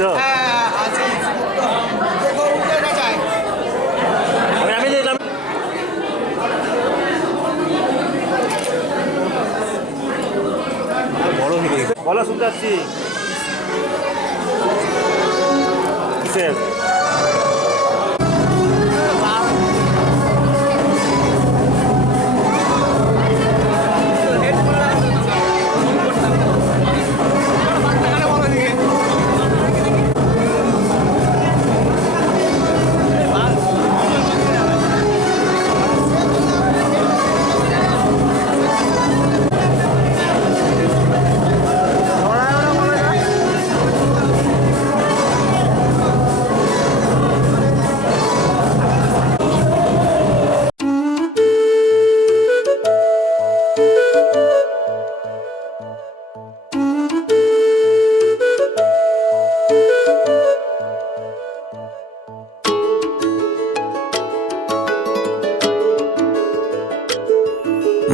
দিচ্ছ? আমি দিলাম। বড় হয়ে গেছে। বলো শুনতে পাচ্ছি। কিসের?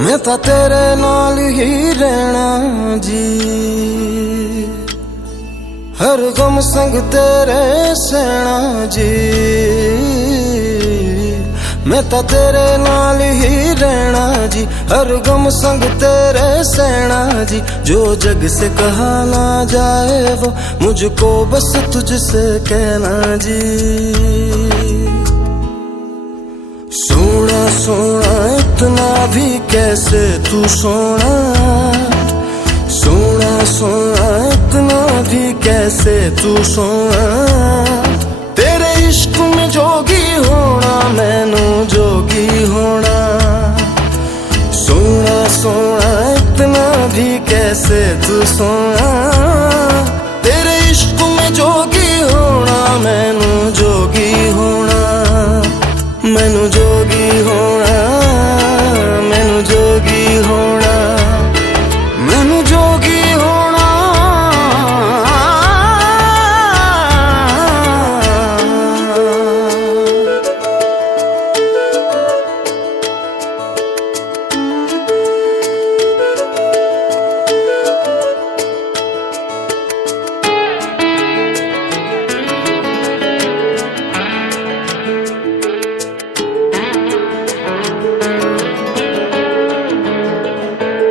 मैं तां तेरे नाल ही रहना जी, हर गम संग तेरे सहना जी। मैं तां तेरे नाल ही रहना जी, हर गम संग तेरे सहना जी। जो जग से कहा ना जाए वो मुझको बस तुझसे कहना जी। सोना सोना इतना भी कैसे तू सोना, सोना सोना इतना भी कैसे तू सोना। तेरे इश्क में जोगी होना मैनू जोगी होना। सोना सोना इतना भी कैसे तू सोना। तेरे इश्क में जोगी होना मैनू जोगी होना। मैनू जोगी होना, मैनू जोगी होना, मैनू जोगी होना।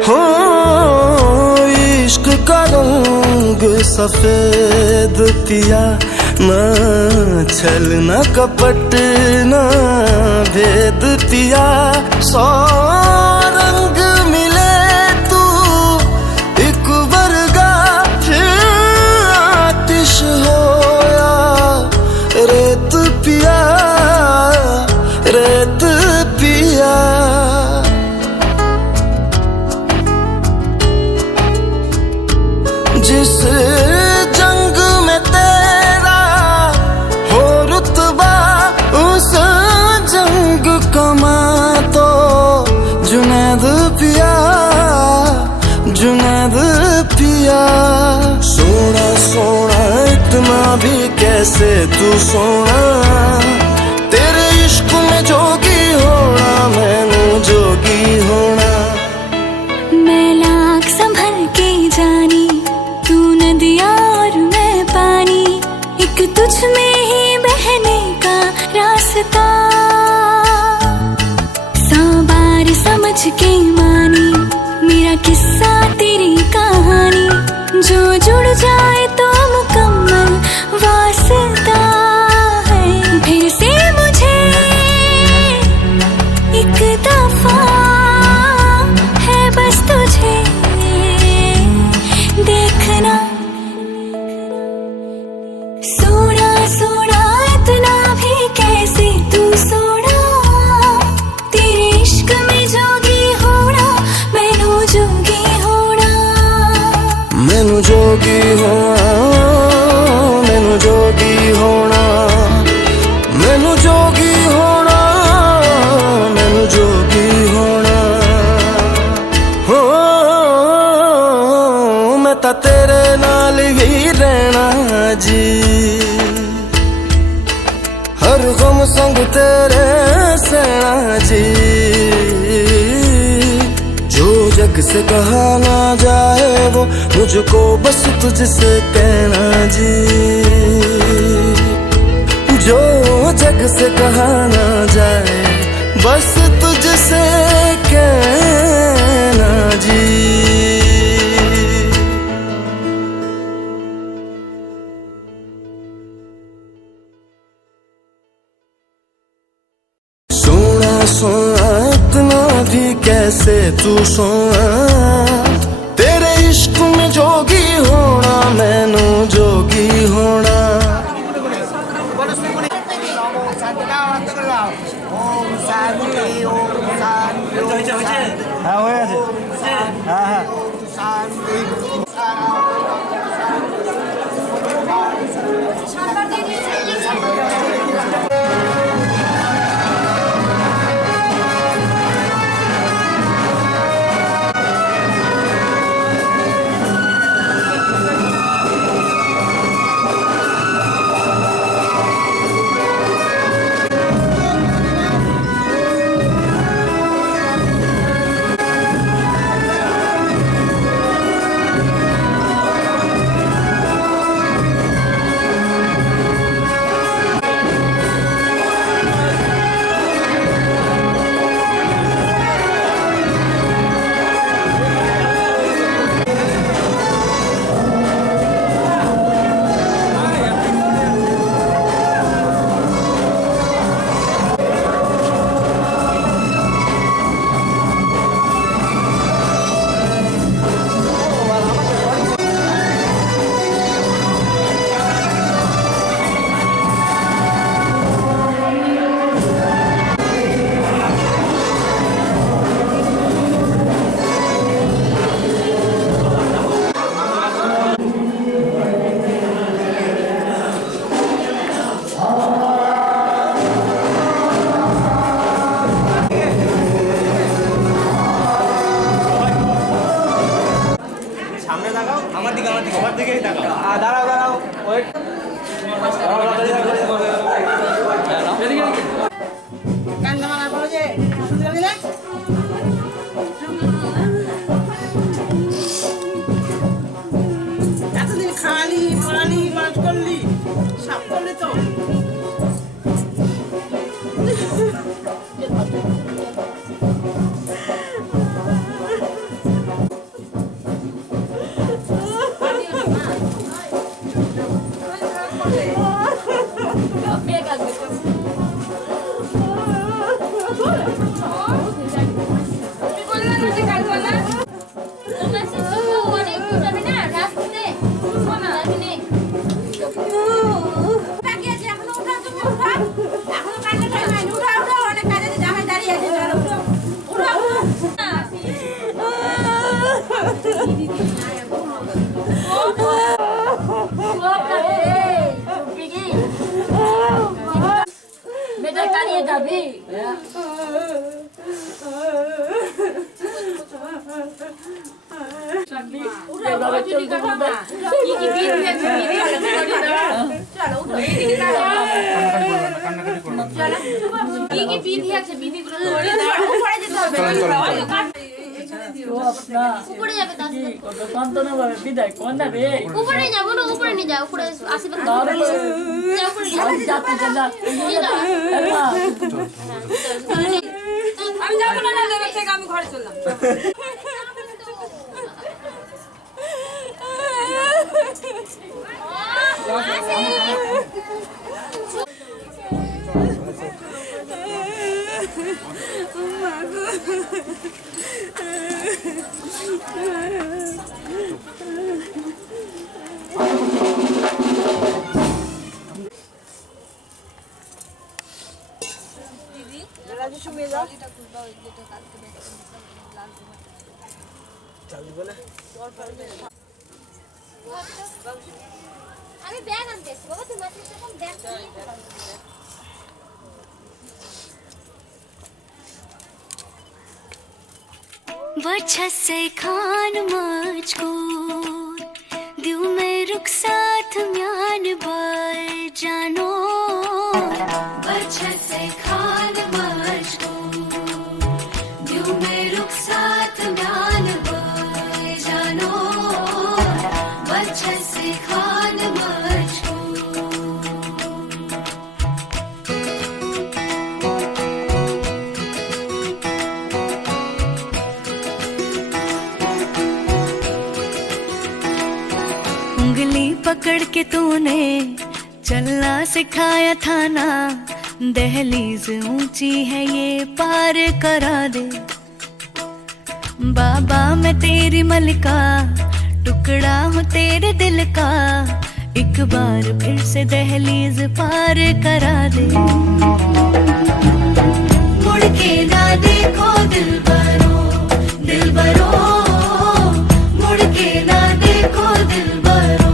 हो इश्क का रंग सफेद पिया, ना छल ना कपट ना भेद पिया। सौ रंग मिले तू एक वर्गा, फिर आतिश होया रेत पिया, रेत पिया। जिस जंग में तेरा हो रुतबा, उस जंग कमा तो जुनैद पिया, जुनैद पिया। सोना सोना इतना भी कैसे तू सोना। तेरे इश्क में जोगी होना मैनू जोगी होना। मैं लाख संभल के जानी, तू नदिया और मैं पानी, एक तुझ में ही बहने का रास्ता। 100 बार समझ के मानी मेरा किस्सा तेरी कहानी। जो जुड़ जाए तो मुकम्मल वास्ता है। फिर से मुझे एक दफा है बस तुझे देखना। सोना सोना इतना भी कैसे तू सोना। तेरे इश्क में जोगी होना मैनू जोगी होना। मैनू जोगी होना, मैनू जोगी होना, मैनू जोगी होना, मैनू जोगी होना। हो मैं तां तेरे नाल ही रहना जी, हर गम संग तेरे सहना जी। जो जग से कहा ना जाए वो मुझको बस तुझसे कहना जी। जो जग से कहा ना जाए, बस तुझसे कहना जी। सोना सोना इतना भी कैसे तू सोना, तेरे इश्क में जोगी होना, मैनू जोगी होना। হ্যাঁ হয়ে আছে, হ্যাঁ হ্যাঁ। এতদিন খালি পানি মাছ করলি, সাপ করলি তো। বিদায় কোন যাবে উপরে যাবো না, উপরে নিয়ে যাও, উপরে আশীর্বাদ আমি যাবো না, থেকে আমি ঘরে চললাম। আমি ব্যাগ আনতে এসেছি বাবা, তুমি ব্যাগ वजह से खान मुझको दिल में रुक साथ म्यान बर जानो, वजह से खान मुझको दिल में रुक साथ म्यान बर जानो, वजह से खान मुझको पकड़ के तूने चलना सिखाया था ना, दहलीज ऊंची है ये पार करा दे। बाबा मैं तेरी मलिका, टुकड़ा हूँ तेरे दिल का, एक बार फिर से दहलीज पार करा दे। मुड़ के ना देखो दिलबरो, दिलबरो, मुड़ के ना देखो दिलबरो,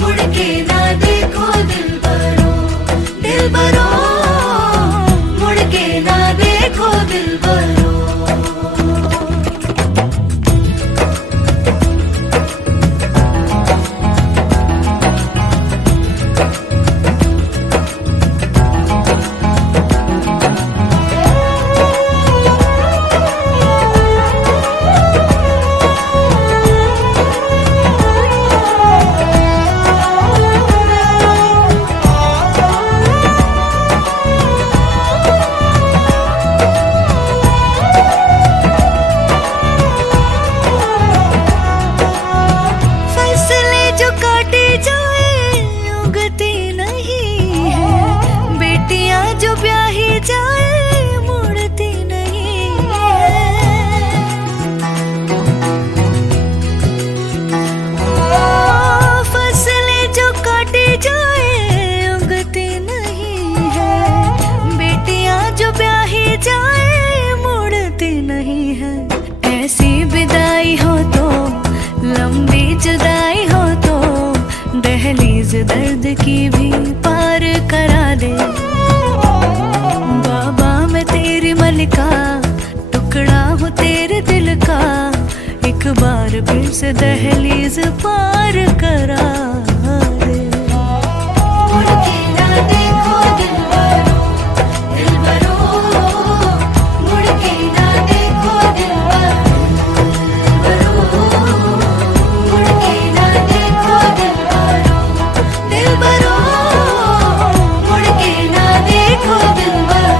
मुड़ के ना देखो दिलबरो, दिलबरो, मुड़ के ना देखो दिलबरो। दर्द की भी पार करा दे। बाबा मैं तेरी मलिका, टुकड़ा हूँ तेरे दिल का, एक बार फिर से दहलीज पार करा दे। मुड़ के ना देखो दिलबरो, दिलबरो, मुड़ के ना देखो दिलबरो, मुड़ के ना देखो दिलबरो, दिलबरो, मुड़ के ना देखो दिलबरो।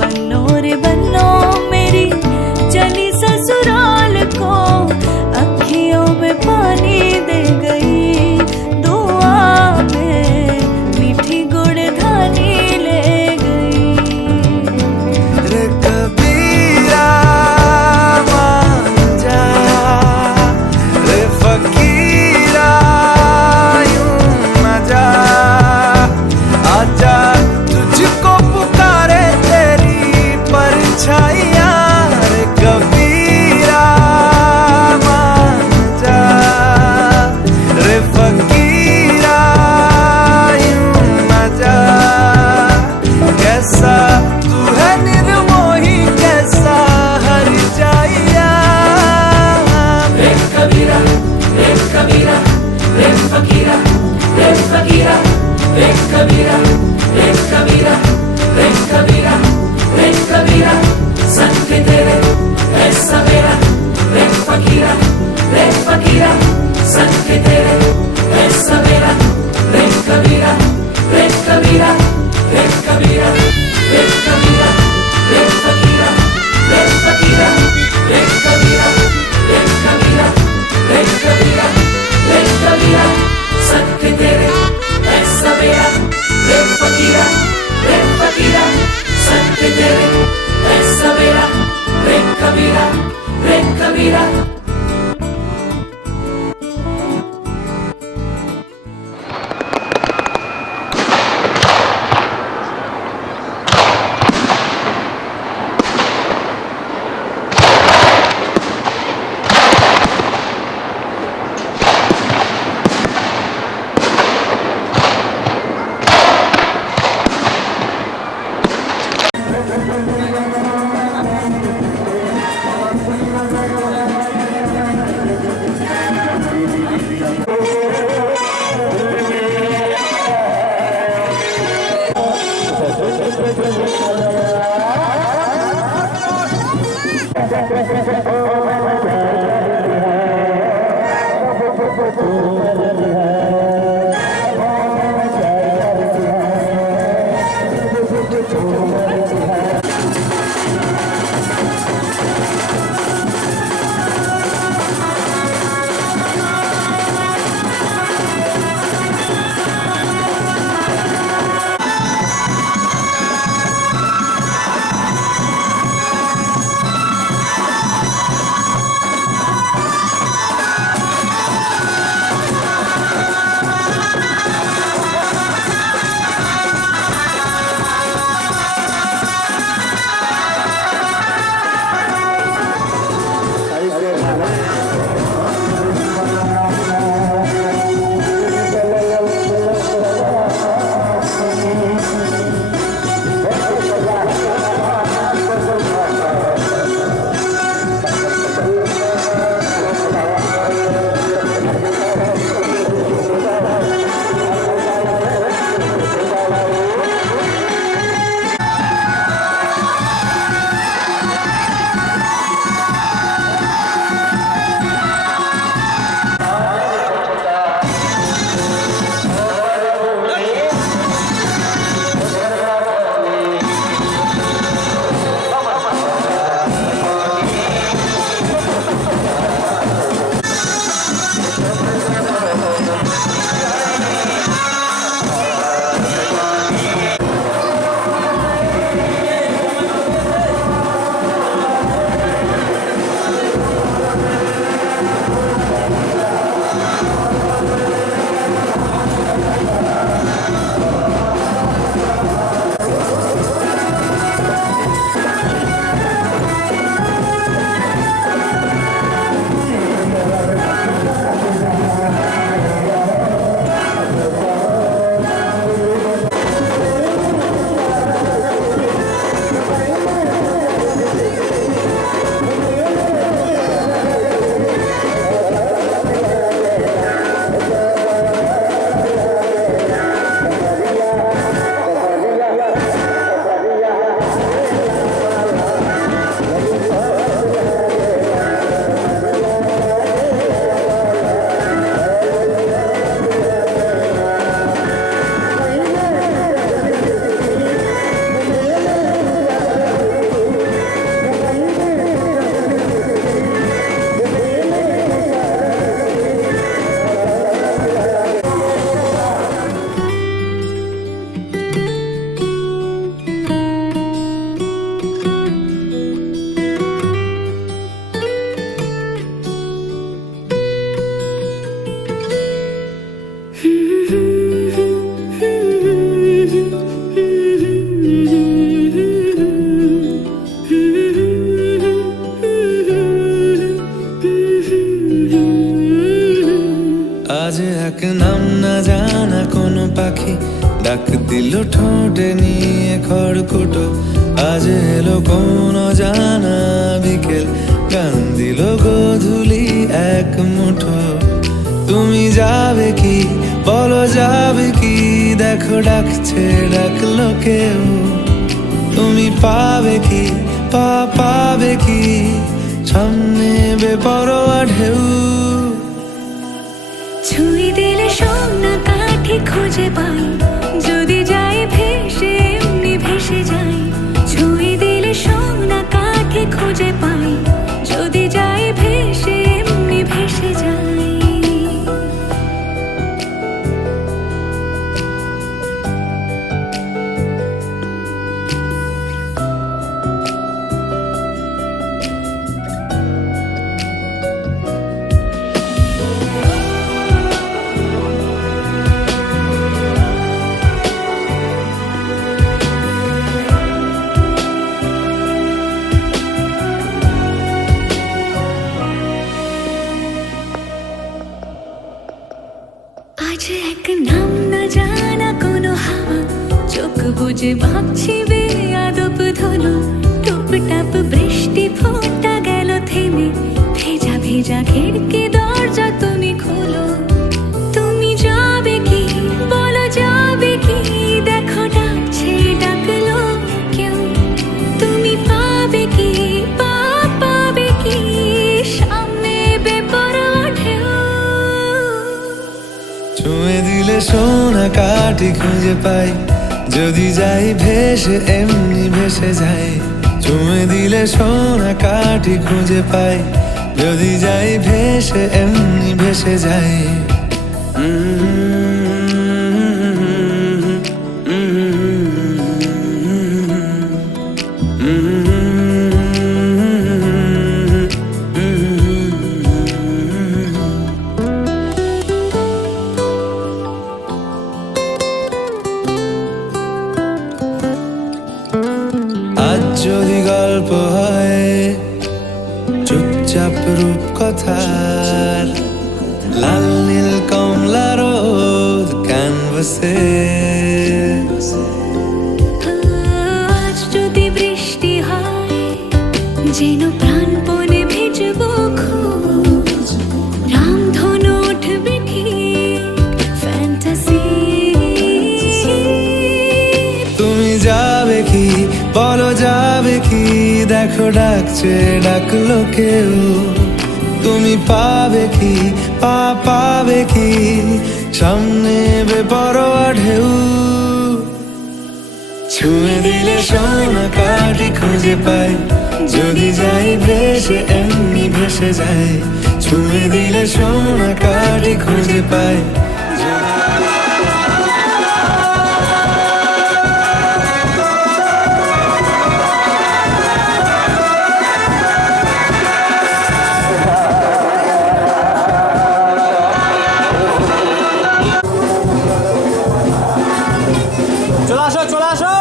बन्नो रे बन्नो मेरी পাখি ডাক দিল ঠোঁটে নিয়ে খড়কুটো। আজ এলো কোন জানা বিকেল, গান দিল গোধূলি এক মুঠো। তুমি যাবে কি বলো, যাবে কি দেখো ডাকছে ডাকলো কেউ। তুমি পাবে কি পাবে কি সামনে বেপরোয়া ঢেউ। ছুঁই দিলে সোনা কাঠি খুঁজে পাই, যদি যাই ভেসে এমনি ভেসে যাই। ছুঁই দিলে সোনা কাঠি খুঁজে পাই, যদি যাই ভেসে এমনি ভেসে যাই। আজ এক নাম না জানা কোনো হাওয়া, চোখ বুঝে ভাবছি বেয়াদব ধুলো। টুপটাপ বৃষ্টি ফোঁটা গেল থেমে, ভেজা ভেজা খিড়কি দরজা তুমি খোলো। তুমি যাবে কি বলো, যাবে কি দেখো ডাকছে ডাকলো কানাকাটি খুঁজে পাই যদি যাই ভেসে এমনি ভেসে যাই চুমে দিলে সোনা কাঠি খুঁজে পাই যদি যাই ভেসে এমনি ভেসে যাই আজ যদি গল্প হয় চুপচাপ রূপকথার লাল নীল কমলা রোদ ক্যানভাসে আজ যদি বৃষ্টি হয় যেন প্রাণপণে ভেজবো খোঁজ রামধনু উঠবে ঠিক ফ্যান্টাসি তুমি যাবে কি বলো যাবে কি দেখো ডাকছে ডাকলো কেউ তুমি পাবে কি পাবে কি সামনে বেপরোয়া ঢেউ ছুঁয়ে দিলে সোনা কাঠি খুঁজে পাই যদি যাই ভেসে এমনি ভেসে যাই ছুঁয়ে দিলে সোনা কাঠি খুঁজে পাই চলে আসো চলে আসো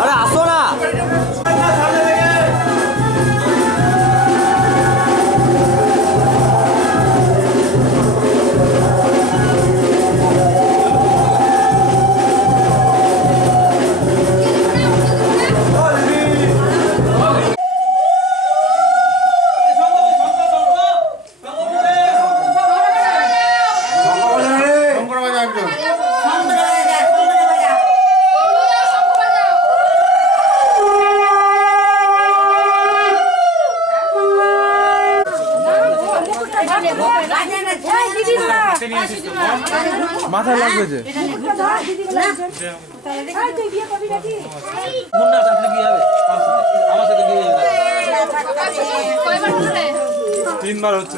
আরে আসো না মাথায় লাগবে যে তিনবার হচ্ছে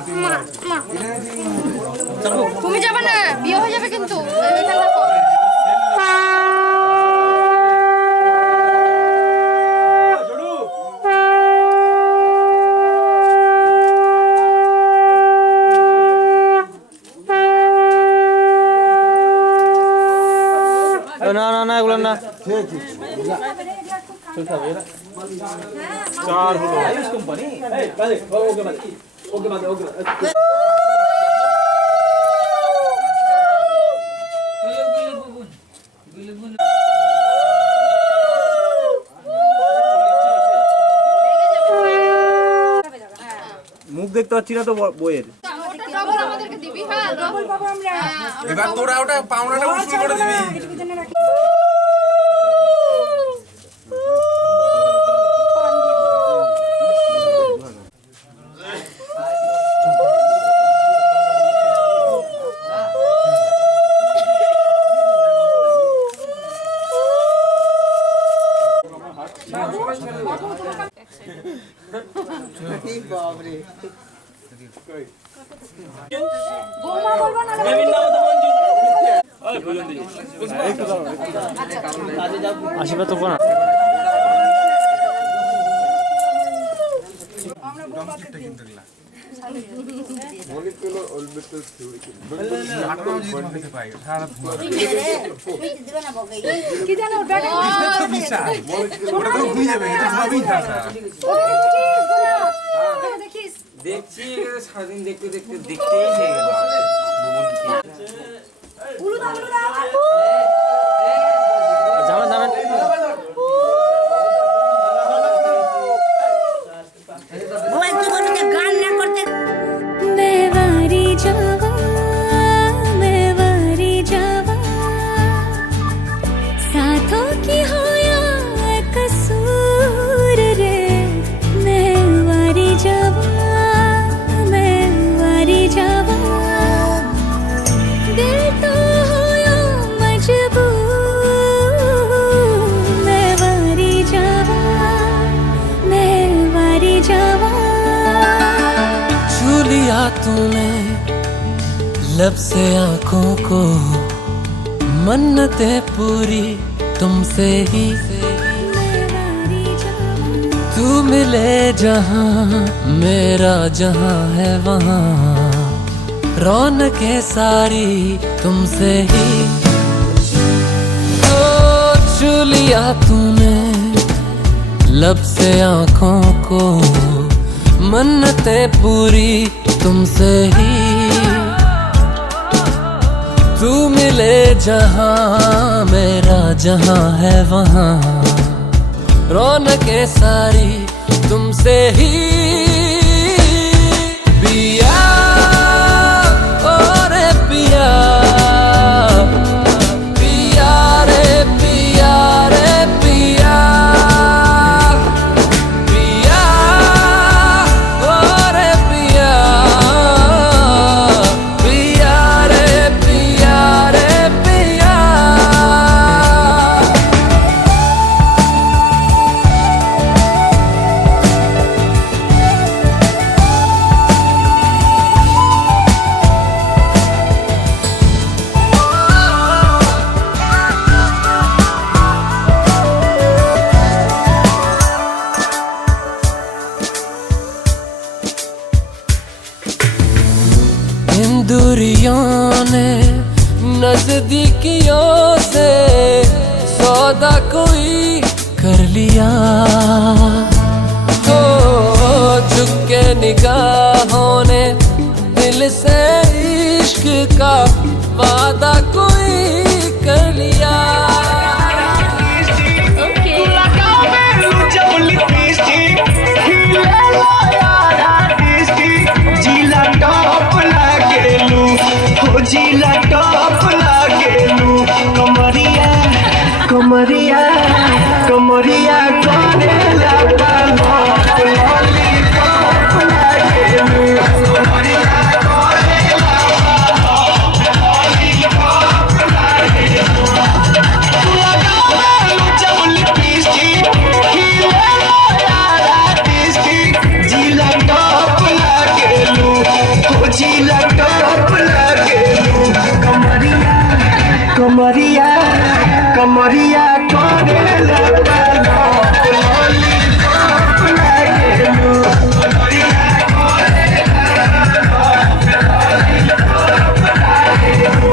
তুমি যাবে না বিয়ে হয়ে যাবে কিন্তু না না না এগুলো না চার হলো কোম্পানি মুখ দেখতে পাচ্ছি না তো বইয়ের আমাদেরকে দিবি হ্যাঁ এবার তোরা ওটা পাওনাটা উসুল করে দিবি আশীর্বাদ তো না কি জানো দেখছি সারাদিন দেখতে দেখতে দেখতেই হয়ে গেল मैं वारी तूने लब से आंखों को, मन्नतें पूरी तुमसे ही। तू मिले जहां मेरा जहां है वहां, रौनकें सारी तुमसे ही। तो छू लिया तूने लब से आंखों को, मन्नतें पूरी तुमसे ही। तू मिले जहां मेरा जहां है वहां, रौनकें सारी तुमसे ही। पिया ओ रे पिया, पिया रे पिया रे पिया, पिया ओ रे पिया, पिया रे पिया रे पिया। इन दूरियों ने नजदीकियों से सौदा कोई कर लिया। तो झुक के निगाहों ने दिल से इश्क का वादा कोई कर लिया। जिला टॉप लागेलू, कमरिया कमरिया कमरिया करेला लॉलीपॉप लागेलू, कमरिया करेला लॉलीपॉप लागेलू। तू लगावेलू जब लिपस्टिक, खिलेला यारा डिस्टिक, जिला टॉप लागेलू, हो जिला टॉप लागेलू। कमरिया कमरिया कमरिया करेला लॉलीपॉप लागेलू, कमरिया करेला लॉलीपॉप लागेलू।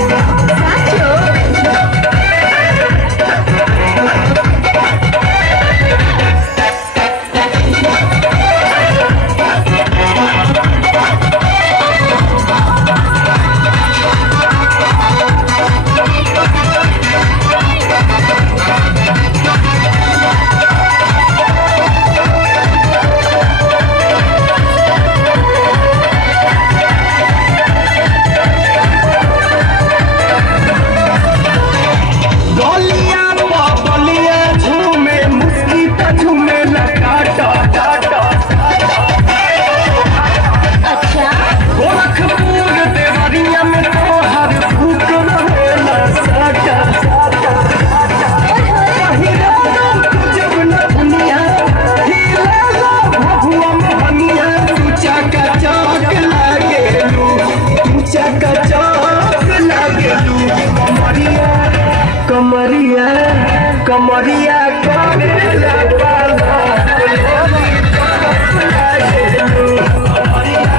कमरिया कमरिया करेला लॉलीपॉप लागेलू, कमरिया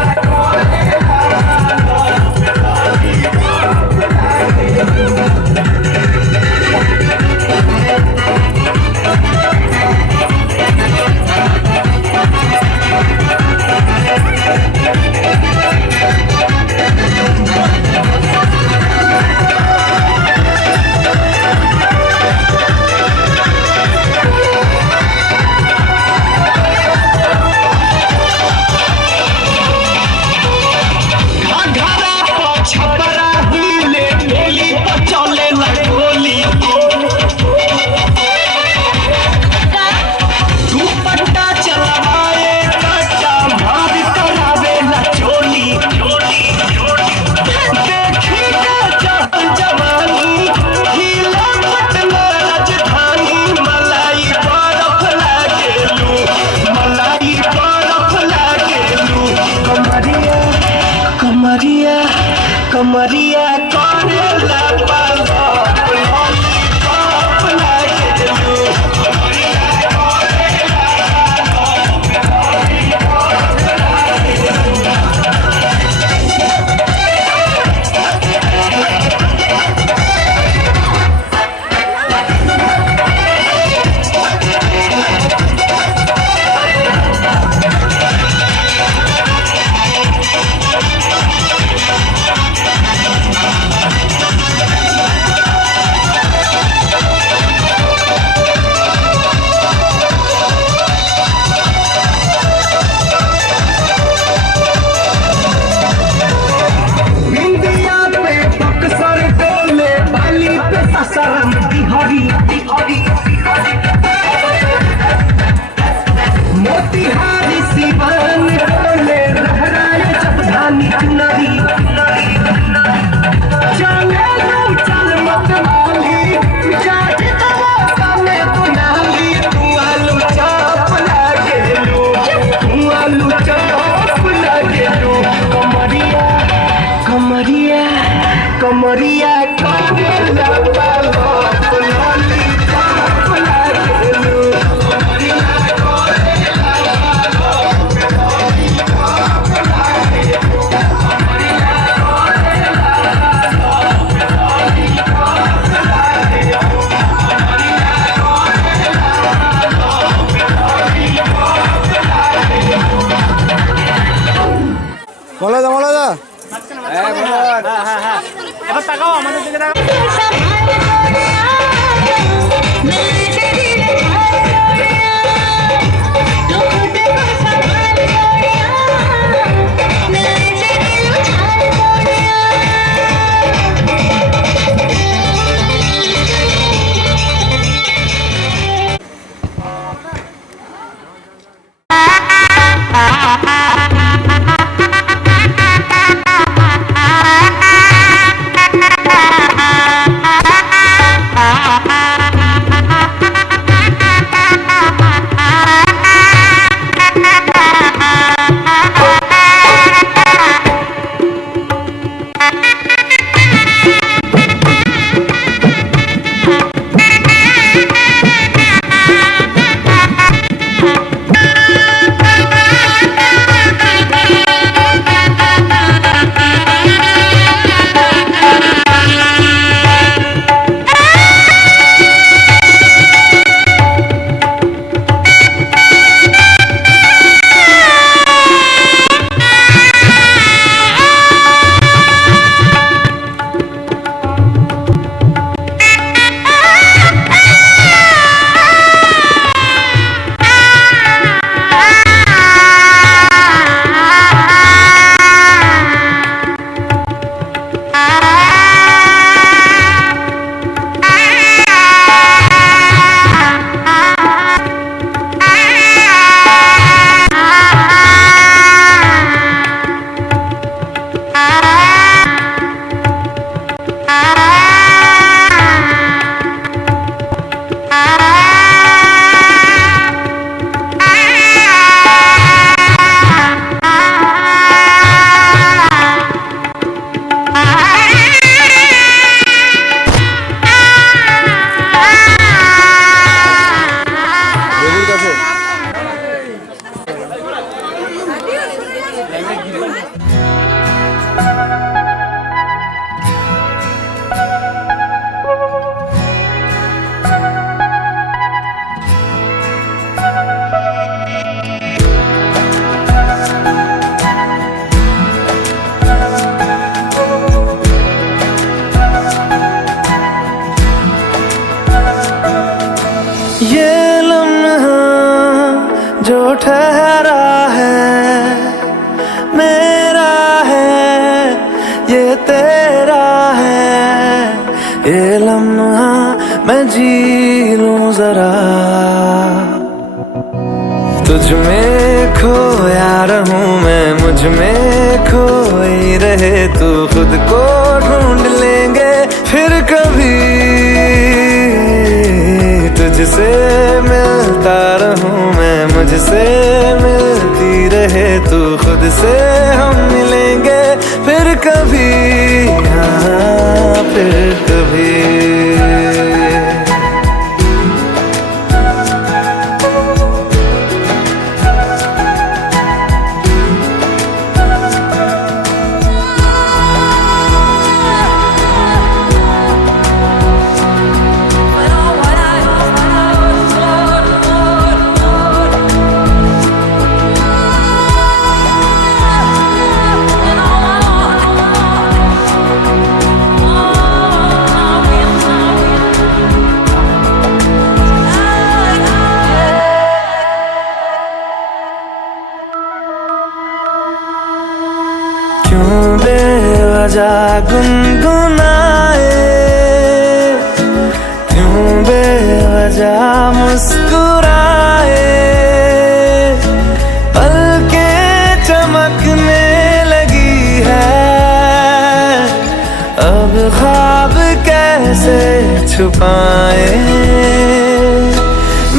এবার তাকাও আমাদের দিকে তাকাও। ठहरा है मेरा है ये तेरा है ये लम्हा मैं जी लूं जरा तुझ में खोया रहूं मैं मुझ में खोई रहे तू खुद को ढूंढ लेंगे फिर कभी तुझसे मिलता रहूं मैं मुझसे मिलती रहे तू खुद से हम मिलेंगे फिर कभी हाँ फिर कभी क्यों बेवजह गुनगुनाए क्यों बेवजह मुस्कुराए पलकें चमकने लगी है अब ख्वाब कैसे छुपाए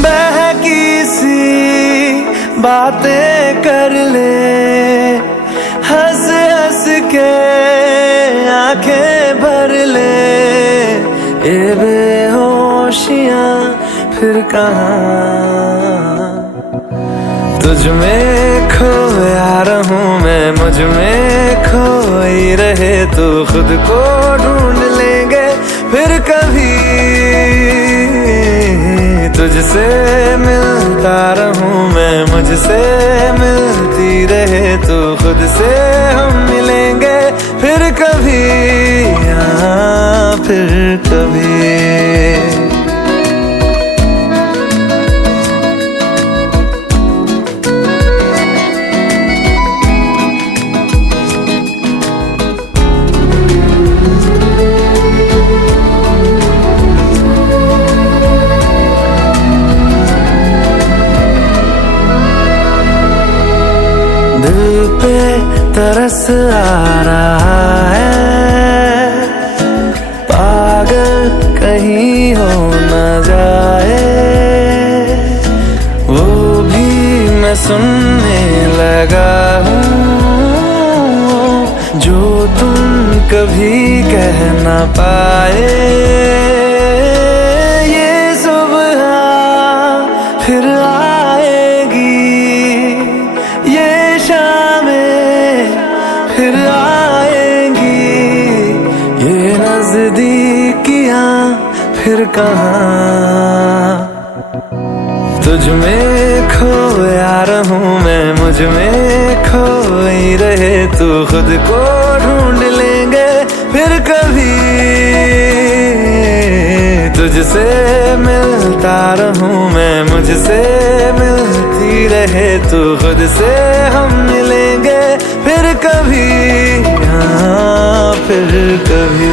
बहकी सी बातें कर ले हंस हंस के आंखें भर ले ये बेहोशियां फिर कहाँ। तुझ में खोया रहूं मैं, मुझ में खोई रहे तू, खुद को ढूंढ लेंगे फिर कभी। तुझसे मिलता रहूं मैं, मुझसे मिलती रहे तू, खुद से हम मिलेंगे फिर कभी, हाँ फिर कभी। दिल पे तरस आ रहा है, पागल कहीं हो न जाए, वो भी मैं सुनने लगा हूँ जो तुम कभी कह न पाए। ये सुबह फिर आएगी, ये शामें फिर आएंगी, ये नजदीकियां फिर कहाँ। तुझ में खोया रहूं मैं, मुझ में खोई रहे तू, खुद को ढूंढ लेंगे फिर कभी। तुझसे मिलता रहूं मैं, मुझसे मिलती रहे तू, खुद से हम मिलेंगे फिर कभी, हाँ फिर कभी।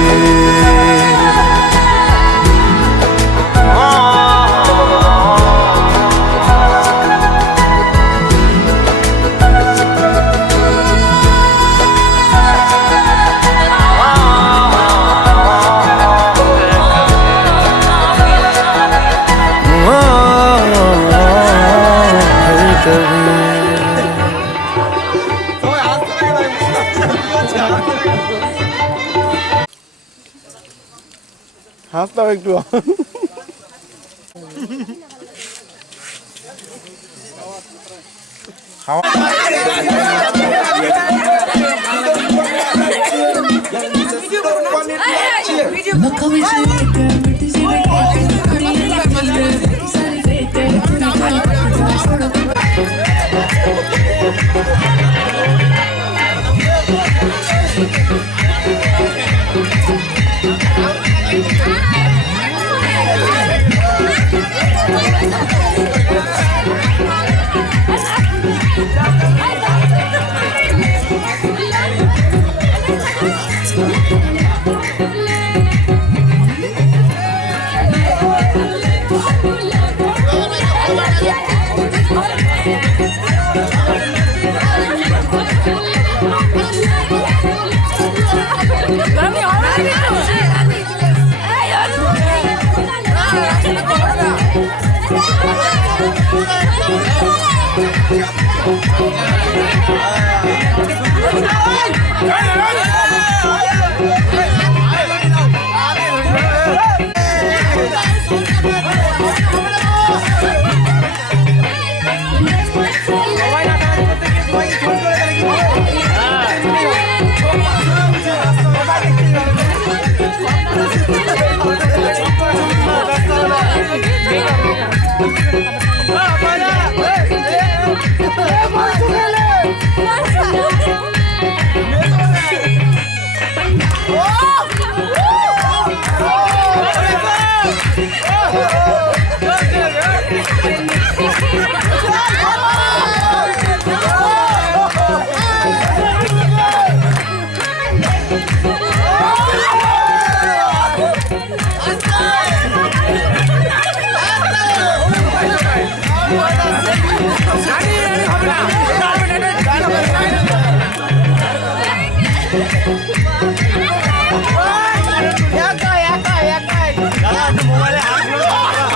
হাসতাম একটু। মোবাইলে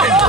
হাত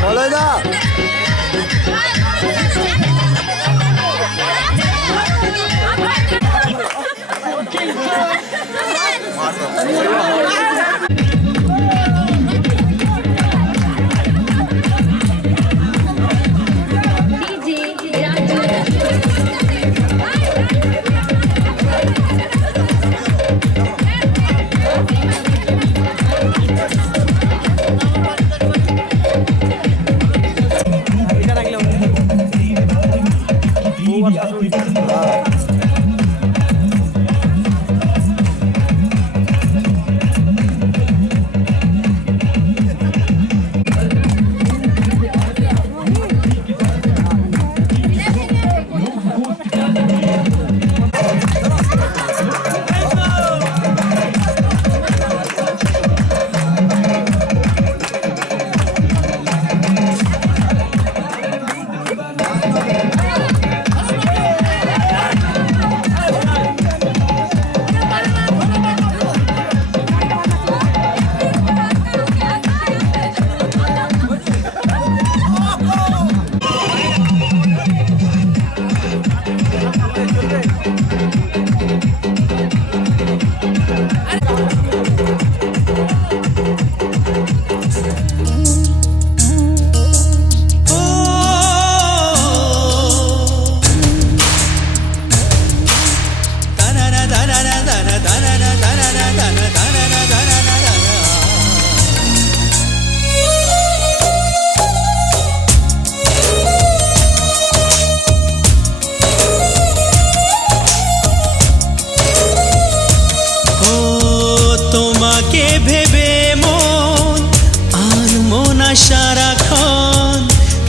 বলে যা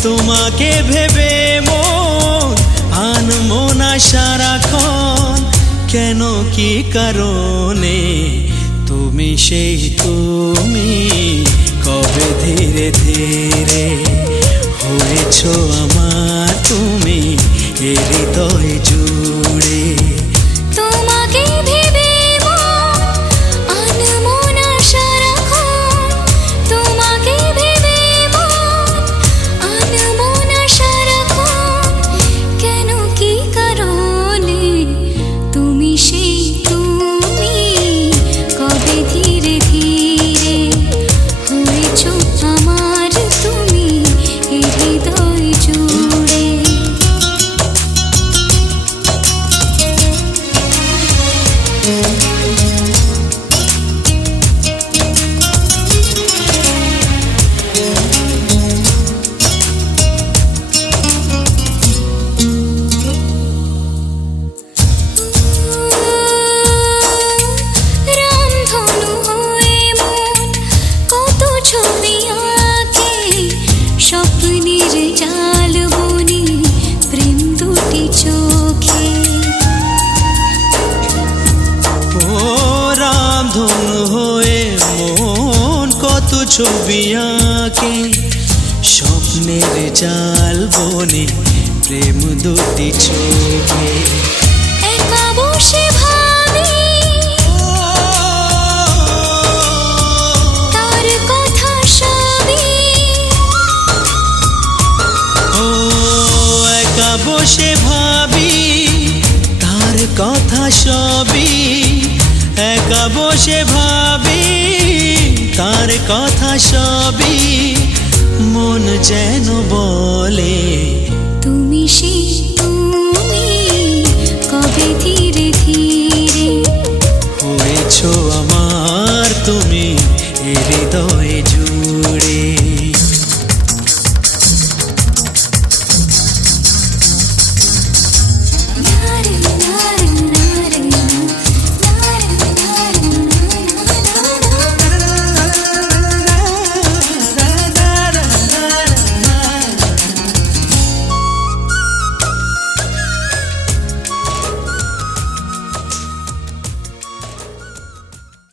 তোমাকে ভেবে মন আনমো না সারাক্ষণ কেন কি কারণে তুমি সেই তুমি কবে ধীরে ধীরে হয়েছো আমার তুমি এ হৃদয় জুড়ে তোমাকে ভেবে মন আনমো না সারাক্ষণ তোমাকে ভেবে মন আনমো না সারাক্ষণ কেন কি কারণে তুমি সেই তুমি কবে ধীরে ধীরে হয়েছো আমার তুমি এ হৃদয় জুড়ে রামধনু হয়ে মন কত ছবি আঁকে স্বপ্নের জাল বুনি প্রেম দুটি চোখে ও রামধনু হয়ে মন কত ছবি আঁকে স্বপ্নের জাল বনে প্রেম দুটি চোখে একা বসে ভাবি তার কথা সবই ও একা বসে ভাবি তার কথা সবই একা বসে ভাবি তার কথা সবই মন যেন বলে তুমি সেই তুমি কবে ধীরে ধীরে হয়েছো আমার তুমি এ হৃদয়